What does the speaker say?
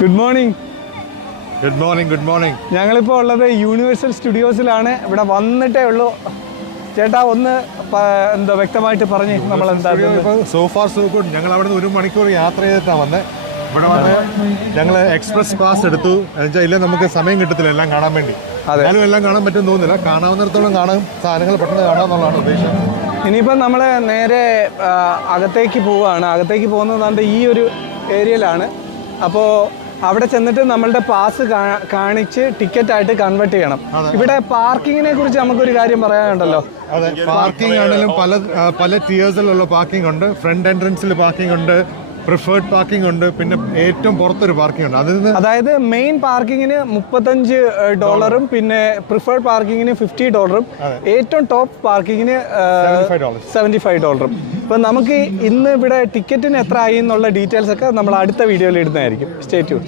Good morning. Good morning. Good morning. ഞങ്ങളിപ്പോൾ ഉള്ളത് universal സ്റ്റുഡിയോസിലാണ്. ഇവിടെ വന്നിട്ടേ ഉള്ളൂ. ചേട്ടാ ഒന്ന് എന്താ വ്യക്തമായിട്ട് പറഞ്ഞ് നമ്മൾ എന്താ സോ ഫാർ സോ ഗുഡ്. ഞങ്ങൾ അവിടെ നിന്ന് 1 മണിക്കൂർ യാത്ര ചെയ്തിട്ടാണ് വന്നത്. ഇവിടെ വന്ന് ഞങ്ങൾ എക്സ്പ്രസ് പാസ് എടുത്തു. എന്നുവെച്ചാൽ ഇല്ല നമുക്ക് സമയം കിട്ടത്തില്ല എല്ലാം കാണാൻ വേണ്ടി. എന്നാലും എല്ലാം കാണാൻ പറ്റും തോന്നുന്നില്ല. കാണാവുന്നിടത്തോളം കാണാം, സാധനങ്ങൾ പെട്ടെന്ന് കാണാമെന്നുള്ളതാണ് ഉദ്ദേശം. ഇനിയിപ്പം നമ്മൾ നേരെ അകത്തേക്ക് പോവുകയാണ്. അകത്തേക്ക് പോകുന്നത് ഈ ഒരു ഏരിയയിലാണ്. അപ്പോൾ അവിടെ ചെന്നിട്ട് നമ്മളുടെ പാസ് കാണിച്ച് ടിക്കറ്റായിട്ട് കൺവേർട്ട് ചെയ്യണം. ഇവിടെ പാർക്കിങ്ങിനെ കുറിച്ച് നമുക്കൊരു കാര്യം പറയാനുണ്ടല്ലോ. അതെ, പാർക്കിംഗ് ആണെങ്കിലും പല ടിയേഴ്സിലുള്ള പാർക്കിംഗ് ഉണ്ട്. ഫ്രണ്ട് എൻട്രൻസിൽ പാർക്കിംഗ് ഉണ്ട്, പ്രിഫേർഡ് പാർക്കിംഗ് ഉണ്ട്, പിന്നെ ഏറ്റവും പുറത്തൊരു പാർക്കിംഗ് ഉണ്ട്. അതായത് മെയിൻ പാർക്കിങ്ങിന് $35, പിന്നെ പ്രിഫേർഡ് പാർക്കിങ്ങിന് $50, ഏറ്റവും ടോപ്പ് പാർക്കിങ്ങിന് $75. ഇപ്പം നമുക്ക് ഇന്ന് ഇവിടെ ടിക്കറ്റിന് എത്ര ആയി എന്നുള്ള ഡീറ്റെയിൽസ് ഒക്കെ നമ്മൾ അടുത്ത വീഡിയോയിൽ ഇടുന്നതായിരിക്കും. Stay tune.